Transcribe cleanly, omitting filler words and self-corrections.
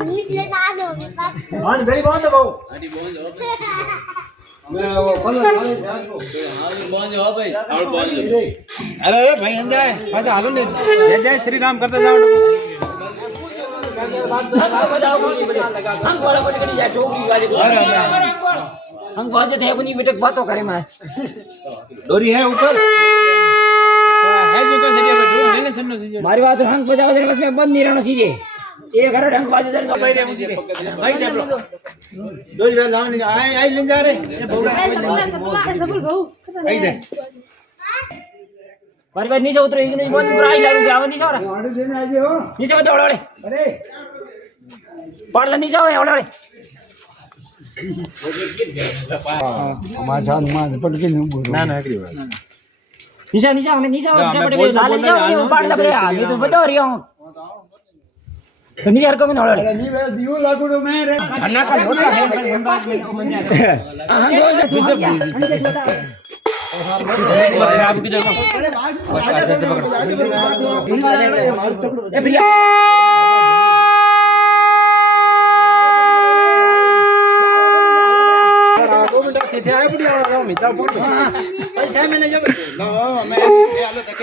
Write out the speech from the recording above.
निकले ना दो हाँ गली बांध दो बहु आटी बोंज हो मैं वो फल वाले ध्यान को हां बोंज हो भाई और बोंज अरे भाई अंजाय बस हालो ने जय जय श्री राम करते जाओ हम बोला कोई कड़ी जाए ठोकरी गाड़ी हम बहुत थे अपनी बेटे बातों करे मैं डोरी है ऊपर है जो का जड़िया पे डोरी लेने सुननो सीजे मारी बात हंग बजाओ जरा बस में बंद नहीं रहना सीजे ये घर ढंग बाजे जरा भाई रे मुझे भाई दे लो डोरी वे लाव नहीं आई आई ले जा रे ये बौड़ा सबुल बहु आई दे मारी बात नीचे उतरो इतनी बंद बुराई लालू क्या नीचे हो रहा आड़े देने आजे हो नीचे मत ओड़े अरे पढ़ ले नीचे हो ओड़े हमारा मां पट के नहीं बोल ना ना एकरी बात नीचे नीचे हमें नीचे हो नीचे हो पढ़ ले बे आगे तो बता रही हूं तो नीचे हर को में ओड़े नहीं वे दियो लागुडो मैं रे खाना का लोटा है हां दो से आप किधर ए भैया थे आए बढ़िया राम मिता फोन पैसा मैंने जब लो मैं आलो तक